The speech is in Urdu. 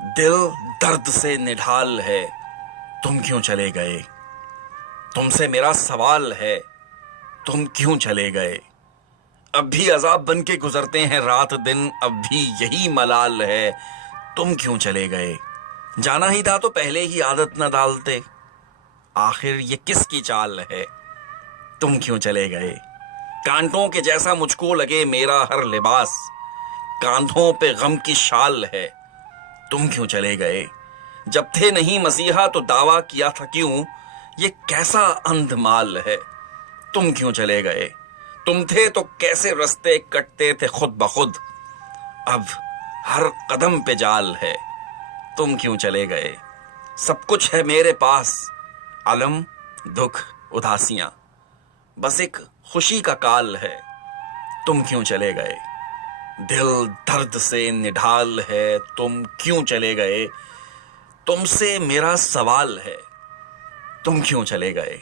دل درد سے نڈھال ہے، تم کیوں چلے گئے؟ تم سے میرا سوال ہے، تم کیوں چلے گئے؟ اب بھی عذاب بن کے گزرتے ہیں رات دن، اب بھی یہی ملال ہے، تم کیوں چلے گئے؟ جانا ہی تھا تو پہلے ہی عادت نہ ڈالتے، آخر یہ کس کی چال ہے، تم کیوں چلے گئے؟ کانٹوں کے جیسا مجھ کو لگے میرا ہر لباس، کاندھوں پہ غم کی شال ہے، تم کیوں چلے گئے؟ جب تھے نہیں مسیحا تو دعویٰ کیا تھا کیوں، یہ کیسا اندھ مال ہے، تم کیوں چلے گئے؟ تم تھے تو کیسے رستے کٹتے تھے خود بخود، اب ہر قدم پہ جال ہے، تم کیوں چلے گئے؟ سب کچھ ہے میرے پاس، علم، دکھ، اداسیاں، بس ایک خوشی کا کال ہے، تم کیوں چلے گئے؟ دل درد سے نڈھال ہے، تم کیوں چلے گئے؟ تم سے میرا سوال ہے، تم کیوں چلے گئے؟